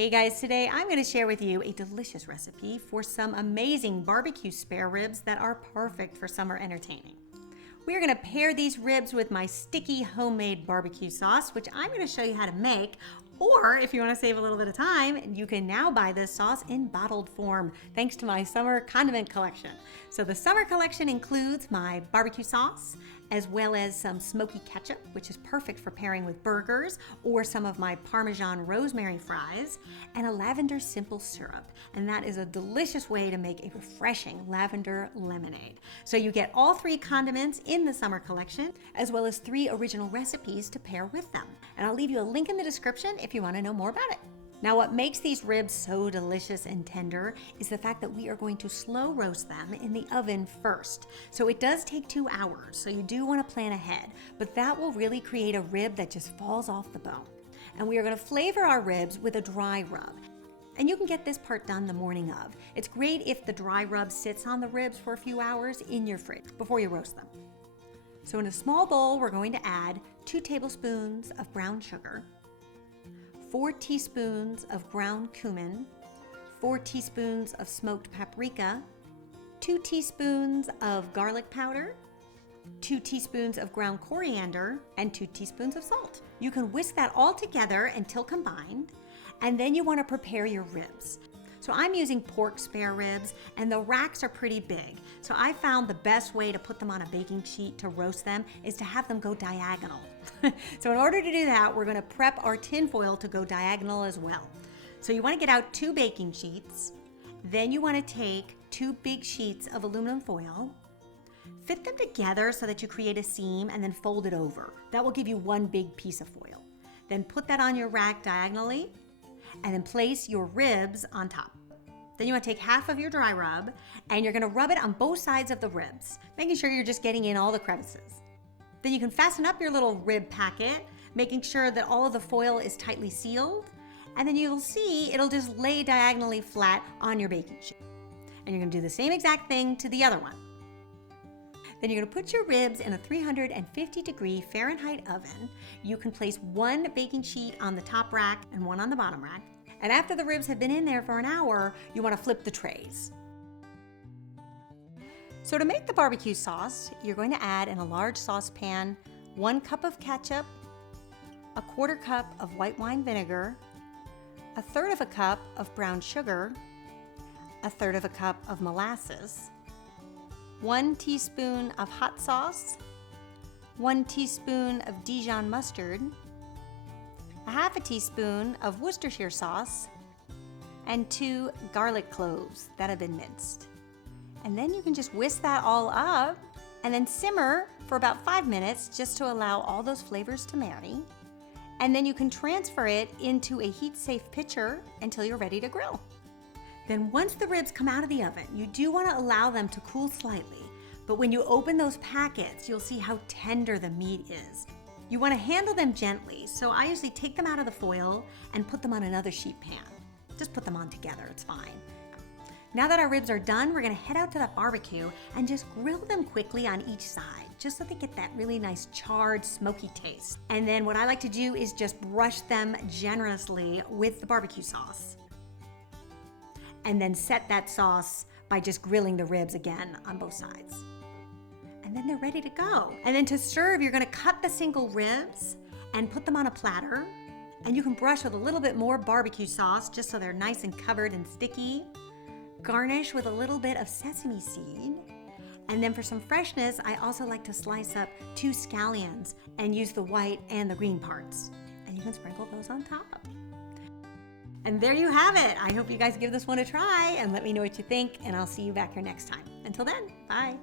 Hey guys, today I'm going to share with you a delicious recipe for some amazing barbecue spare ribs that are perfect for summer entertaining. We're going to pair these ribs with my sticky homemade barbecue sauce, which I'm going to show you how to make. Or if you want to save a little bit of time, you can now buy this sauce in bottled form thanks to my summer condiment collection. So the summer collection includes my barbecue sauce as well as some smoky ketchup, which is perfect for pairing with burgers, or some of my Parmesan rosemary fries, and a lavender simple syrup. And that is a delicious way to make a refreshing lavender lemonade. So you get all three condiments in the summer collection, as well as 3 original recipes to pair with them. And I'll leave you a link in the description if you want to know more about it. Now, what makes these ribs so delicious and tender is the fact that we are going to slow roast them in the oven first. So it does take 2 hours, so you do want to plan ahead, but that will really create a rib that just falls off the bone. And we are going to flavor our ribs with a dry rub. And you can get this part done the morning of. It's great if the dry rub sits on the ribs for a few hours in your fridge before you roast them. So in a small bowl, we're going to add 2 tablespoons of brown sugar, 4 teaspoons of ground cumin, 4 teaspoons of smoked paprika, 2 teaspoons of garlic powder, 2 teaspoons of ground coriander, and 2 teaspoons of salt. You can whisk that all together until combined, and then you want to prepare your ribs. So I'm using pork spare ribs, and the racks are pretty big. So I found the best way to put them on a baking sheet to roast them is to have them go diagonal. So in order to do that, we're gonna prep our tin foil to go diagonal as well. So you wanna get out 2 baking sheets, then you wanna take 2 big sheets of aluminum foil, fit them together so that you create a seam and then fold it over. That will give you 1 big piece of foil. Then put that on your rack diagonally, and then place your ribs on top. Then you want to take half of your dry rub and you're going to rub it on both sides of the ribs, making sure you're just getting in all the crevices. Then you can fasten up your little rib packet, making sure that all of the foil is tightly sealed, and then you'll see it'll just lay diagonally flat on your baking sheet. And you're going to do the same exact thing to the other one. Then you're going to put your ribs in a 350-degree Fahrenheit oven. You can place 1 baking sheet on the top rack and 1 on the bottom rack. And after the ribs have been in there for an hour, you want to flip the trays. So to make the barbecue sauce, you're going to add in a large saucepan 1 cup of ketchup, a 1/4 cup of white wine vinegar, 1/3 cup of brown sugar, 1/3 cup of molasses, 1 teaspoon of hot sauce, 1 teaspoon of Dijon mustard, 1/2 teaspoon of Worcestershire sauce, and 2 garlic cloves that have been minced. And then you can just whisk that all up and then simmer for about 5 minutes just to allow all those flavors to marry. And then you can transfer it into a heat-safe pitcher until you're ready to grill. Then once the ribs come out of the oven, you do want to allow them to cool slightly, but when you open those packets, you'll see how tender the meat is. You want to handle them gently, so I usually take them out of the foil and put them on another sheet pan. Just put them on together, it's fine. Now that our ribs are done, we're going to head out to that barbecue and just grill them quickly on each side, just so they get that really nice charred, smoky taste. And then what I like to do is just brush them generously with the barbecue sauce. And then set that sauce by just grilling the ribs again on both sides. And then they're ready to go. And then to serve, you're gonna cut the single ribs and put them on a platter. And you can brush with a little bit more barbecue sauce just so they're nice and covered and sticky. Garnish with a little bit of sesame seed. And then for some freshness, I also like to slice up 2 scallions and use the white and the green parts. And you can sprinkle those on top. And there you have it. I hope you guys give this one a try and let me know what you think, and I'll see you back here next time. Until then, bye.